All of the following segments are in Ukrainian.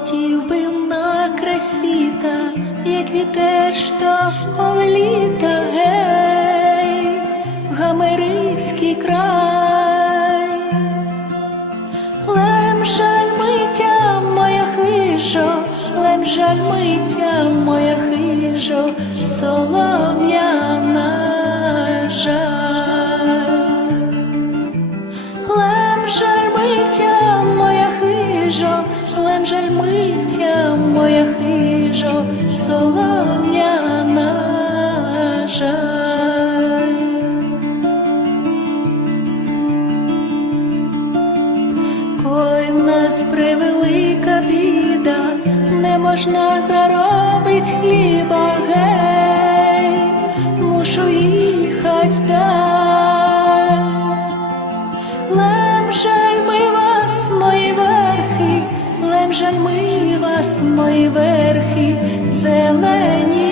Хотів би на край світа, як вітер штовхав літа, гей, в Гамерицький край. Лем жаль миття моя хижо, лем жаль миття моя хижо, солом'яна хижо, солом'яна жаль. Ой, в нас превелика біда, не можна заробить хліба, гей, мушу їхать даль. Лем жаль ми вас, мої верхи, лем жаль ми вас, мої верхи, зелені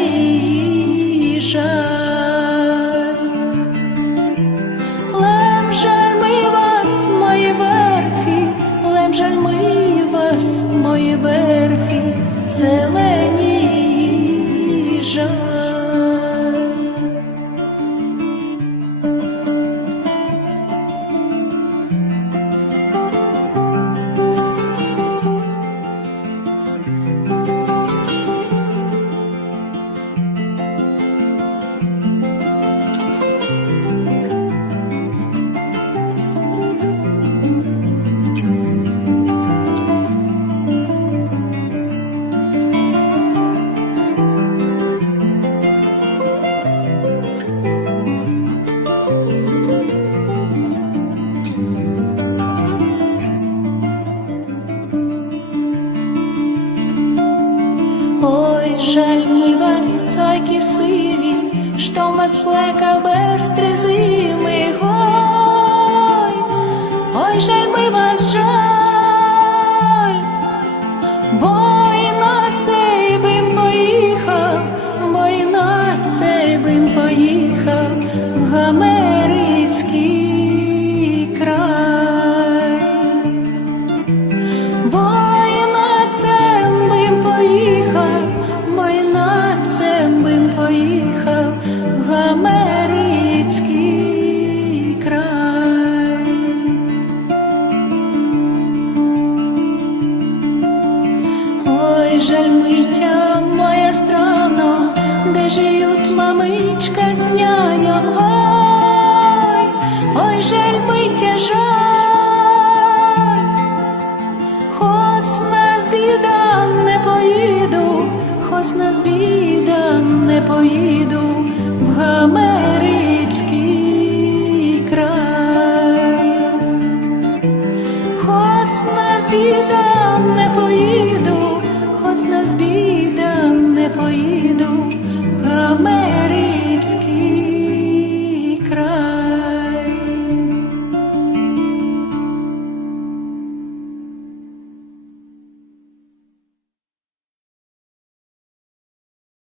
жаль. Лем верхи, лем жаль ми вас, мої верхи, зелені жаль вас, саки сиві, що вас плека без трезими, ой, ой, жаль ми вас, жаль, бо і на цей бим поїхав, бо і на цей бим поїхав в Ой, жаль миття моя страна, де живуть мамичка з няням. Ой, ой, жаль миття жаль. Хоч нас біда не поїду, хоч нас біда не поїду в Гамерицький край. Хоч нас біда